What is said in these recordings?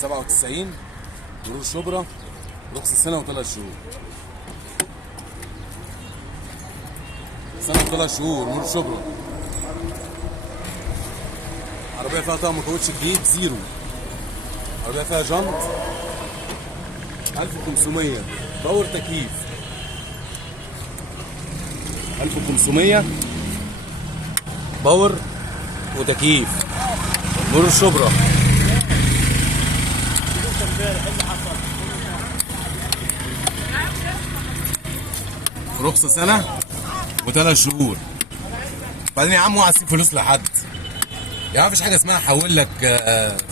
97 مرور شبرا، رخص سنة و3 شهور. سنة و3 شهور مرور شبرا. عربية فيها طقم كاوتش جديد زيرو. عربية فيها جنط 1500 باور تكييف. 1500 باور وتكييف. مرور شبرا. رخصة سنة و3 شهور. بعدين يا عم اوعى تسيب فلوس لحد. يا عم مفيش حاجة اسمها احول لك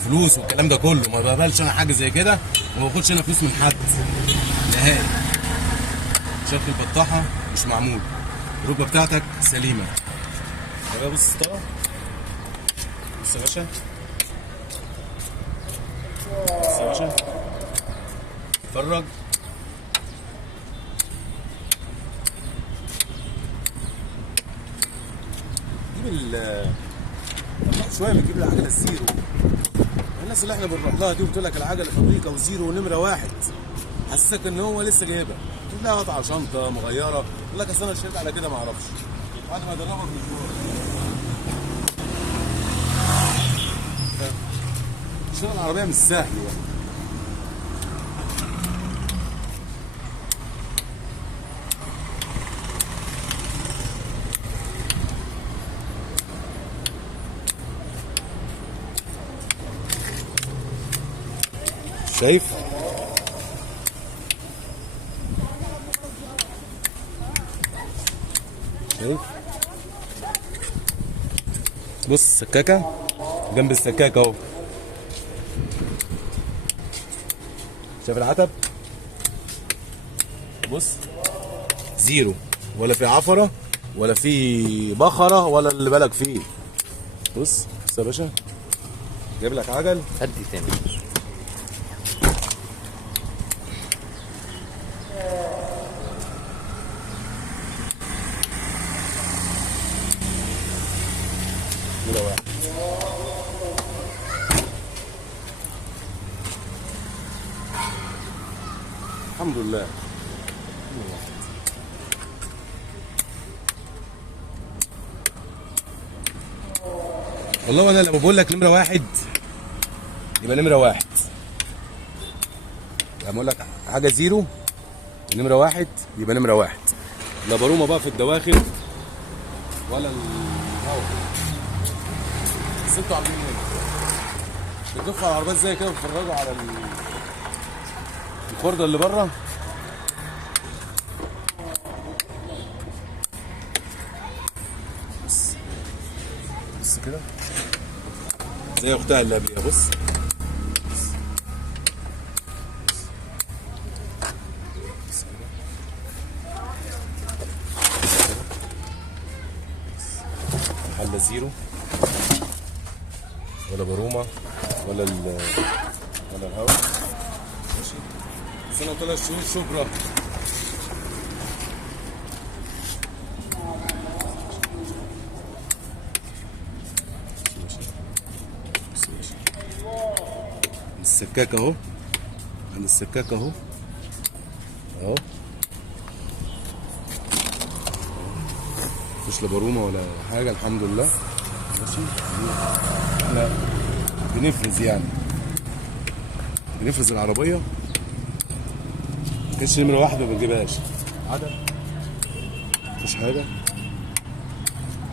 فلوس والكلام ده كله، ما بقبلش انا حاجة زي كده وما باخدش انا فلوس من حد نهائي. شكل البطاحة مش معمول، الركبة بتاعتك سليمة. يا بص الستارة، بص يا باشا، بص يا باشا، اتفرج. جيب شويه بتجيب العجله الزيرو. الناس اللي احنا بنروح لها دي وبتقول لك العجله فابريكا وزيرو ونمره واحد، حسسك ان هو لسه جايبها، تلاقيها قطعه شنطه مغيره، يقول لك اصل انا اشتريت على كده ما اعرفش. بعد ما ادربك مشوار شراء العربيه مش سهل يعني. شايف؟ شايف؟ بص السكاكة جنب السكاكة اهو. شايف العتب؟ بص زيرو، ولا في عفرة ولا في بخرة ولا اللي بالك فيه. بص بص يا باشا، جايب لك عجل هدي تاني. واحد. الحمد لله. والله انا لما بقول لك نمره واحد يبقى نمره واحد. لما اقول لك حاجه زيرو ونمره واحد يبقى نمره واحد. لا برومه بقى في الدواخل ولا بس انتوا عاملين ايه؟ بتدفوا على العربيات زي كده وتتفرجوا على الخرده اللي بره. بص بص كده زي اختها اللي قبليها. بص حله زيرو ولا برومه ولا الهوا. ماشي. سنه و3 شهور شبرا. السكاك اهو، عند السكاك اهو اهو، مفيش لا برومه ولا حاجه الحمد لله. ماشي. احنا بنفرز يعني، بنفرز العربيه، ما كانتش نمره واحد ما بنجيبهاش. عدد مفيش حاجه،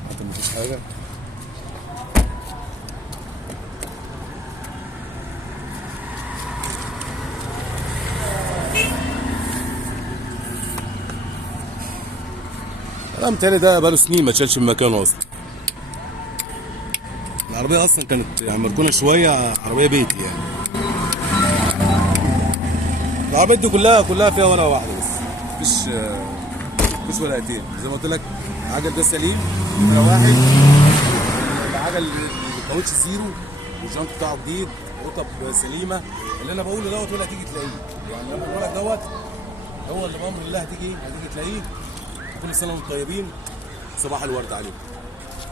عدد مفيش حاجه. انا متهيألي ده بقاله سنين ما اتشالش من مكانه اصلا. العربيه اصلا كانت يعني مركونه شويه، عربيه بيتي يعني. العربيات دي كلها فيها ورقه واحده بس، مفيش ورقتين. زي ما قلت لك العجل ده سليم نمره واحد، العجل الكاوتش زيرو والجنط بتاعه جديد، ركب سليمه. اللي انا بقوله دوت ولا هتيجي تلاقيه يعني. انا بقول لك دوت هو اللي بامر الله هتيجي تلاقيه. كل سنه وانتم طيبين، صباح الورد عليكم.